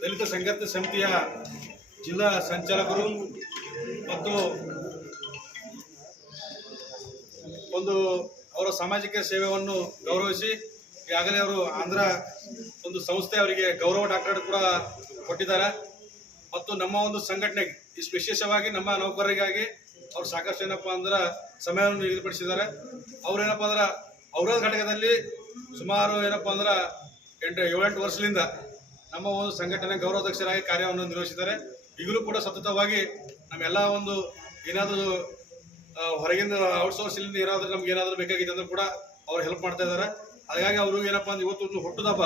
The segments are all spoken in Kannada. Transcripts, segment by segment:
ದಲಿತ ಸಂಘರ್ಷ ಸಮಿತಿಯ ಜಿಲ್ಲಾ ಸಂಚಾಲಕರು ಮತ್ತು ಒಂದು ಅವರ ಸಾಮಾಜಿಕ ಸೇವೆಯನ್ನು ಗೌರವಿಸಿ ಈಗಾಗಲೇ ಅವರು ಆಂಧ್ರ ಒಂದು ಸಂಸ್ಥೆ ಅವರಿಗೆ ಗೌರವ ಡಾಕ್ಟರೇಟ್ ಕೂಡ ಕೊಟ್ಟಿದ್ದಾರೆ. ಮತ್ತು ನಮ್ಮ ಒಂದು ಸಂಘಟನೆಗೆ ವಿಶೇಷವಾಗಿ ನಮ್ಮ ನೌಕರರಿಗಾಗಿ ಅವ್ರು ಸಾಕಷ್ಟು ಏನಪ್ಪ ಅಂದ್ರೆ ಸಮಯವನ್ನು ನಿಗದಿಪಡಿಸಿದ್ದಾರೆ. ಅವ್ರೇನಪ್ಪ ಅಂದ್ರೆ ಅವರ ಘಟಕದಲ್ಲಿ ಸುಮಾರು ಏನಪ್ಪ ಅಂದ್ರೆ ಎಂಟು ಏಳೆಂಟು ವರ್ಷದಿಂದ ನಮ್ಮ ಒಂದು ಸಂಘಟನೆ ಗೌರವಾಧ್ಯಕ್ಷರಾಗಿ ಕಾರ್ಯವನ್ನು ನಿರ್ವಹಿಸಿದ್ದಾರೆ. ಈಗಲೂ ಕೂಡ ಸತತವಾಗಿ ನಮ್ಮೆಲ್ಲ ಒಂದು ಏನಾದರೂ ಹೊರಗಿಂದ ಔಟ್ಸೋರ್ಸಿಂದ ಏನಾದರೂ ನಮ್ಗೆ ಏನಾದರೂ ಬೇಕಾಗಿತ್ತು ಅಂದ್ರೆ ಕೂಡ ಅವ್ರು ಹೆಲ್ಪ್ ಮಾಡ್ತಾ ಇದ್ದಾರೆ. ಹಾಗಾಗಿ ಅವರು ಏನಪ್ಪ ಅಂದ್ರೆ ಇವತ್ತು ಒಂದು ಹುಟ್ಟುದಬ್ಬ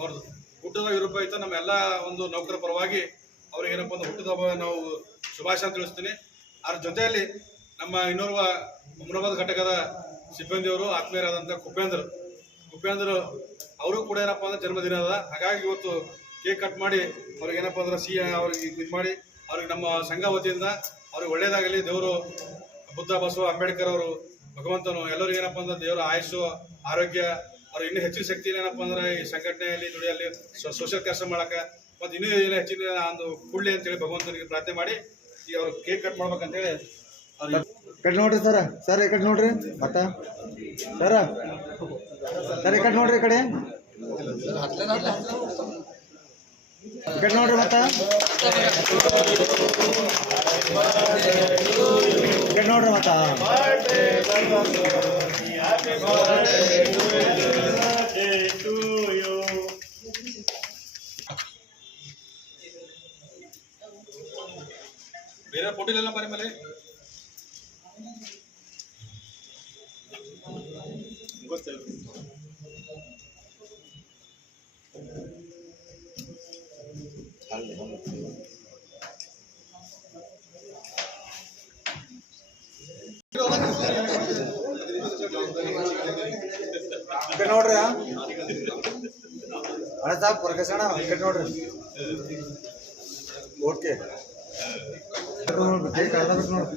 ಅವ್ರದ್ದು ಹುಟ್ಟದ ಇತ್ತು. ನಮ್ಮ ಎಲ್ಲ ಒಂದು ನೌಕರ ಪರವಾಗಿ ಅವ್ರಿಗೆ ಒಂದು ಅಂದ್ರೆ ಹುಟ್ಟುದಬ್ಬ ನಾವು ಶುಭಾಶಯ ತಿಳಿಸ್ತೀನಿ. ಅದ್ರ ಜೊತೆಯಲ್ಲಿ ನಮ್ಮ ಇನ್ನೋರ್ವ ಮುನಬಾದ ಘಟಕದ ಸಿಬ್ಬಂದಿಯವರು, ಆತ್ಮೀಯರಾದಂಥ ಕುಪೇಂದ್ರ. ಕುಪೇಂದ್ರ ಅವರು ಕೂಡ ಏನಪ್ಪ ಅಂದ್ರೆ ಜನ್ಮದಿನ ಅದ ಹಾಗಾಗಿ ಇವತ್ತು ಕೇಕ್ ಕಟ್ ಮಾಡಿ ಅವ್ರಿಗೆ ಏನಪ್ಪ ಅಂದ್ರೆ ಸಿ ಅವ್ರಿಗೆ ಇದು ಮಾಡಿ, ಅವ್ರಿಗೆ ನಮ್ಮ ಸಂಘ ವತಿಯಿಂದ ಅವ್ರಿಗೆ ಒಳ್ಳೇದಾಗಲಿ. ದೇವರು ಬುದ್ಧ, ಬಸವ, ಅಂಬೇಡ್ಕರ್ ಅವರು, ಭಗವಂತನು ಎಲ್ಲರಿಗೂ ಏನಪ್ಪಾ ಅಂದ್ರೆ ದೇವರ ಆಯುಷು ಆರೋಗ್ಯ ಅವ್ರು ಇನ್ನೂ ಹೆಚ್ಚಿನ ಶಕ್ತಿ ಏನಪ್ಪ ಅಂದ್ರೆ ಈ ಸಂಘಟನೆಯಲ್ಲಿ, ದುಡಿಯಲ್ಲಿ ಸೋಷಿಯಲ್ ಕೆಲಸ ಮಾಡಕ್ಕೆ ಮತ್ತು ಇನ್ನೂ ಏನೋ ಹೆಚ್ಚಿನ ಒಂದು ಕೂಡಲಿ ಅಂತೇಳಿ ಭಗವಂತನಿಗೆ ಪ್ರಾರ್ಥನೆ ಮಾಡಿ ಈ ಅವ್ರಿಗೆ ಕೇಕ್ ಕಟ್ ಮಾಡ್ಬೇಕಂತೇಳಿ ಕಡೆ ನೋಡ್ರಿ ಸರ. ಸರ್ ಈ ಕಡೆ ನೋಡ್ರಿ. ಮತ್ತ? ಸರ. ಸರ್ ಈ ಕಡೆ ನೋಡ್ರಿ ಈ ಕಡೆ. ಈ ಕಡೆ ನೋಡ್ರಿ ಮತ್ತ? ಈ ಕಡೆ ನೋಡ್ರಿ ಮತ್ತ? ಬೇರೆ ಫೋಟೋಲೆಲ್ಲ ಬರೀ ಮೇಲೆ? ಈ ಕಡೆ ನೋಡ್ರಿ ಅಣ್ಣ ಸಾಕು ಪ್ರಕಾಶ್ ಅಣ್ಣ ಈ ಕಡೆ ನೋಡ್ರಿ. ಓಕೆ ನೋಡ್ರಿ